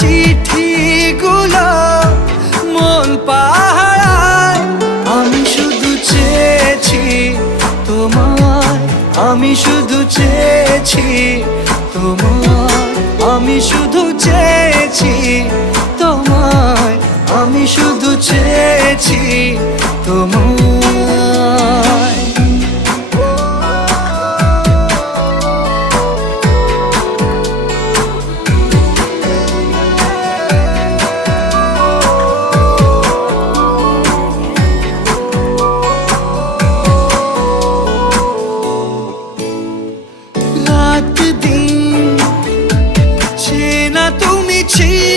চিঠিগুলো মন পাহারায়। আমি শুধু চেয়েছি তোমায়, আমি শুধু চেয়েছি তোমায়, আমি শুধু চেয়েছি তোমায়, আমি শুধু চেয়েছি তোমায়। রাত দিন চেনা তুমি ছিলে